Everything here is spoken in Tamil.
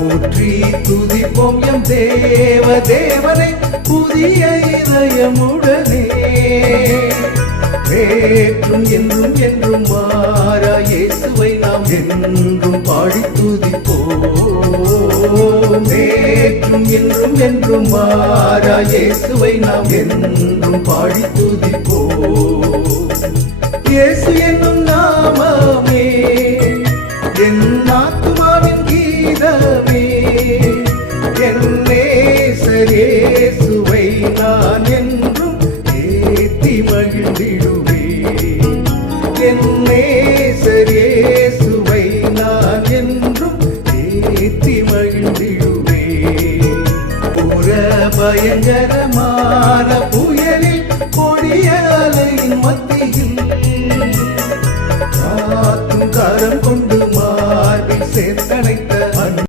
போற்றி துதிப்போம் எம் தேவ தேவனை புதிய இதயமுடனே. ஏற்றும் என்றும் என்றும் மாறா இயேசுவை நாம் என்றும் பாடி துதிப்போம். ஏற்றும் என்றும் என்றும் மாறா இயேசுவை நாம் என்றும் பாடி துதிப்போம். இயேசு என்னும் நாமமே என் ஆத்மாவின் கீதமே என் நேசர் நான் என்றும் ஏத்தி மகிழ்ந்திடுவே என் நேசர் நான் என்றும் ஏத்தி மகிழ்ந்திடுவே புற பயங்கரமான புற